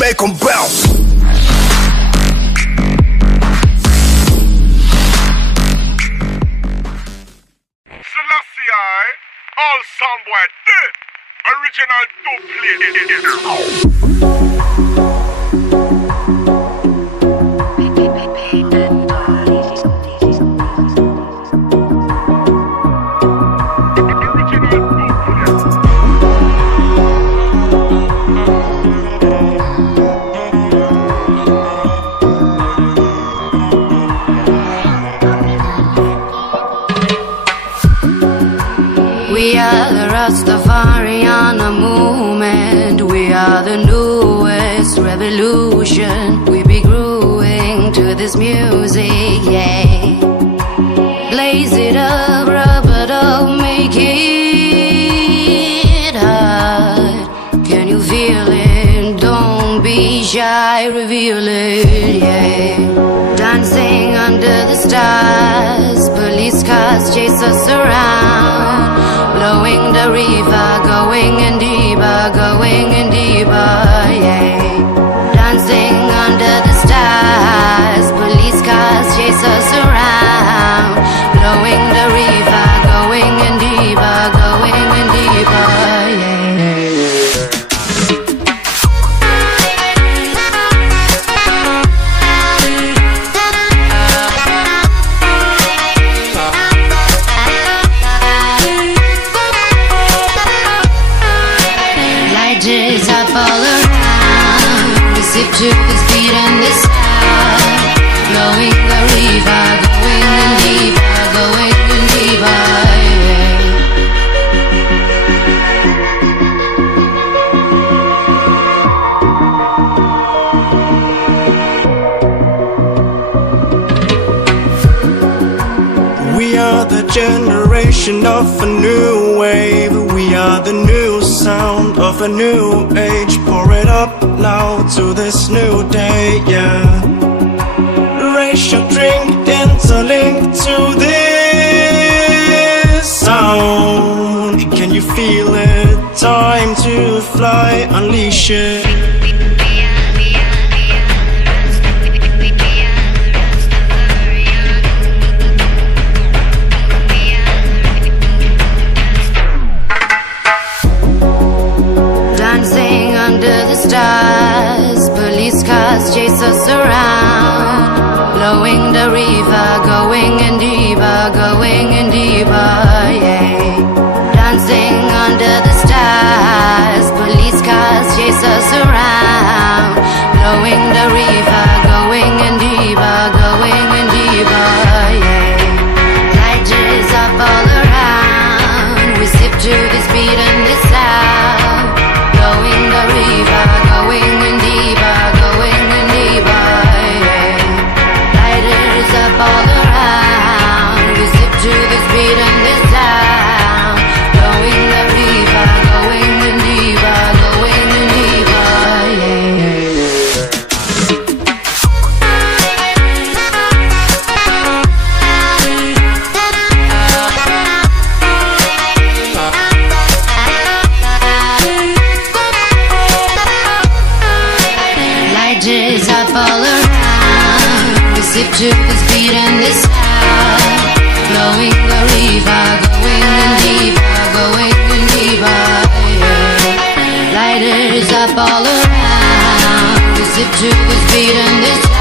Make 'em bounce. Selassie, all soundboy dead. Original duplicate. We are the Rastafariana movement. We are the newest revolution. We be growing to this music, yeah. Blaze it up, rub it up, make it hard. Can you feel it? Don't be shy, reveal it, yeah. Dancing under the stars, police cars chase us around. Blowing the river, going in deeper, yeah. Dancing under the stars, police cars chase us around. Blowing the river, going in deeper, yeah. To the speed and the sound, blowing the river, going in deeper, yeah. We are the generation of a new wave. We are the new sound of a new age. Pour it up now to this new day, yeah. Raise your drink, interlink to this sound. Can you feel it? Time to fly, unleash it. Dancing under the stars, police cars chase us around. Blowing the river, going in deeper, yeah. Dancing under the stars, police cars chase us around. Blowing the river, going in deeper, yeah. Lighters up all around, we sip to the speed and the sound. Blowing the river, going in deeper, yeah. Lighters up all around, we sip to the speed and the sound. Blowing the river, going in deeper, yeah. Lighters up all around, we sip to the speed and the sound. Blowing the river, going in deeper, yeah. Lighters up all around, we sip to the speed and the sound.